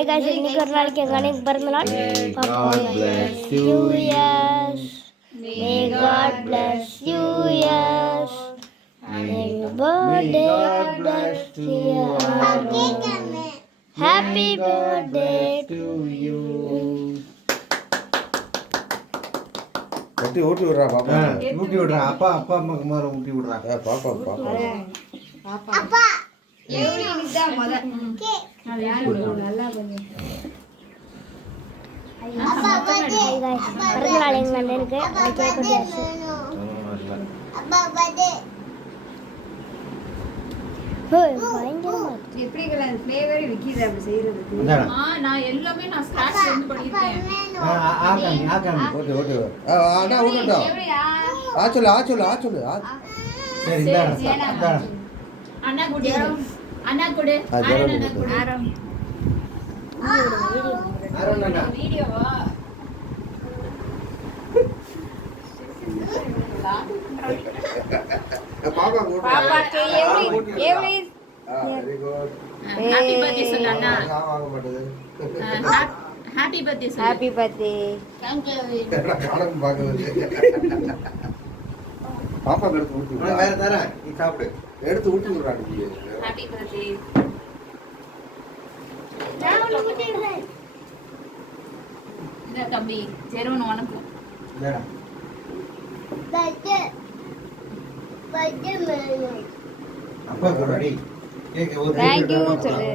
Hi guys இன்னைக்கு ஒரு நாளைக்கு எங்க அண்ணனுக்கு பிறந்த நாள். பாப்பா bless you yes. May God bless you yes. May birthday bless you. Happy birthday to you. ஊட்டி விடுறா பாப்பா. ஊட்டி விடுறா. அப்பா அப்பா அம்மாக்கு மாற ஊட்டி விடுறா. பாப்பா பாப்பா. அப்பா எவ்வளவு நிதா மொத நல்லா பண்ணு. அப்பா பர்த்டே பிறந்த நாள் எங்க அண்ணனுக்கு கேக் கட்டியாச்சு. அப்பா பர்த்டே ஹோய் பயங்கரமா எப்படி கலர் ஃப்ளேவர் விக்கிது அப்படி செய்யிறதுக்கு. நான் எல்லாமே நான் ஸ்கிராட்ச்ல இருந்து பண்ணிருக்கேன். ஆகாமி ஓட்டு ஓட்டு. அண்ணா ஊட்டடா. ஆச்சல. சரி இந்தா. அண்ணா குடி. அண்ணா குடு. அண்ணா குடு. ஆரோனா. வீடியோவா? பாப்பா ஊட்டு. பாப்பாக்கு எவ்வளவு வெரி குட். ஹாப்பி பர்த்டே சொல்லு அண்ணா. ஆக மாட்டேது. ஹாப்பி பர்த்டே சொல்லு. Happy birthday. காலம் பாக்குறது. பாப்பா எடுத்து ஊட்டி விடுறா. வேற தரேன். நீ சாப்பிடு. எடுத்து ஊட்டி விடுறா நீ. Happy birthday. நான் உனக்கு குட்டிடுறேன். இந்த தம்பி ஜெரோன் உனக்கு. இல்லடா. பர்த்டே மேலும் அப்பா கூடடி. கேக் ஒரு Thank you சொல்லு.